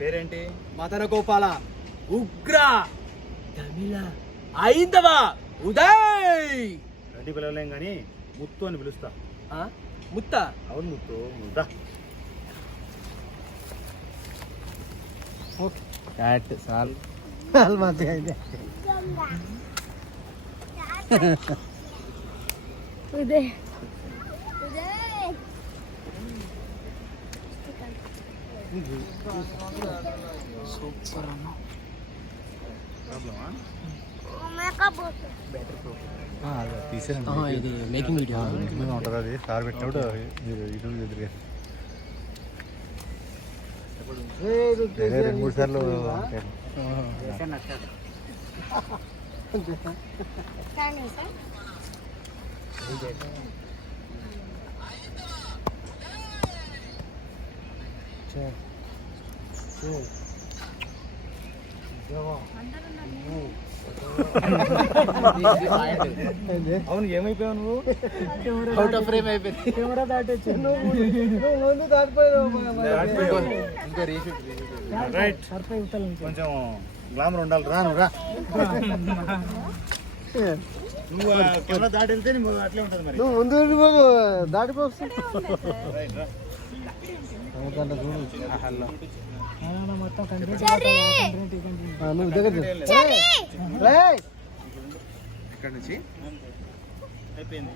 పేరేంటి? మదన గోపాల ఉగ్ర తమిళ ఐందవ ఉదయ్! రెడ్డి పిలవలేం కానీ ముత్తు అని పిలుస్తా. ఆ? ముత్త? అవును ముత్తు ముద్దా. క్యాట్ సాల్ ఉదయ్ ఉదయ్. సూపర్ మేకప్ ఇది మేకింగ్ వీడియో ఉంటుంది అది సార్ పెట్టినప్పుడు ఇటు ఎదురుగా రెండు మూడు సార్లు అవును ఏమైపోయావు నువ్వు? అవుట్ ఆఫ్ ఫ్రేమ్ అయిపోయింది. కెమెరా దాటొచ్చు ముందు దాటిపోయావు. రైట్ కొంచెం గ్లామర్ ఉండాలి రా నువ్వు రా. నువ్వు కెమెరా దాటి వెళ్తే అట్లే ఉంటుంది మరి. నువ్వు ముందు దాటిపోవచ్చు రైట్ రా. నాన్న మొత్తం కంటెంట్ చెర్రీ! నువ్వు దగ్గర చెర్రీ! ఇక్కడ నుంచి? అయిపోయింది.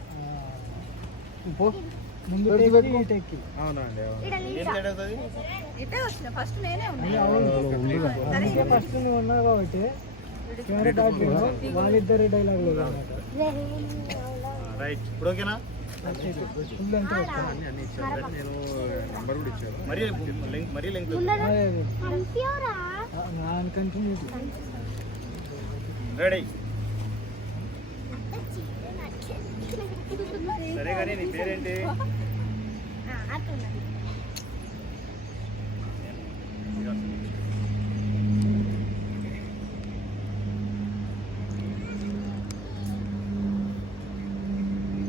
ఫస్ట్ నేనే ఫస్ట్ నువ్వు ఉన్నావు కాబట్టి వాళ్ళిద్దరు డైలాగులు రైట్. ఇప్పుడు ఓకేనా? ఫుల్ అంటే ఓకే. నేను మరీ మరీ రెడీ. సరే కానీ నీ పేరేంటి?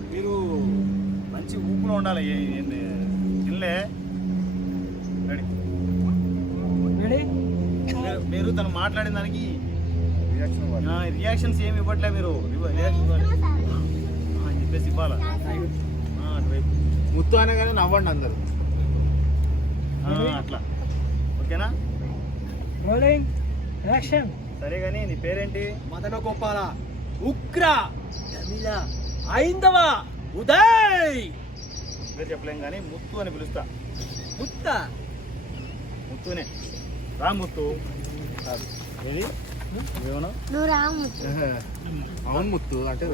మీరు మంచి ఊపులో ఉండాలి ఏ- రెడీ. మీరు- తను మాట్లాడిన దానికి రియాక్షన్స్ ఏమి ఇవ్వట్లే మీరు. రియాక్షన్ అని చెప్పేసి ఇవ్వాలా. ముత్తు అనగానే నవ్వండి అందరు. అట్లా. ఓకేనా? Rolling action. సరే కానీ నీ పేరేంటి? మదన గోపాల ఉగ్ర తమిళ ఐందవ ఉదయ్! పేరు చెప్పలేం కానీ ముత్తు అని పిలుస్తా. ముత్త? ముత్తునే. రా ముత్తు. ఏది? నువ్వు అవును ముత్తు. అంటే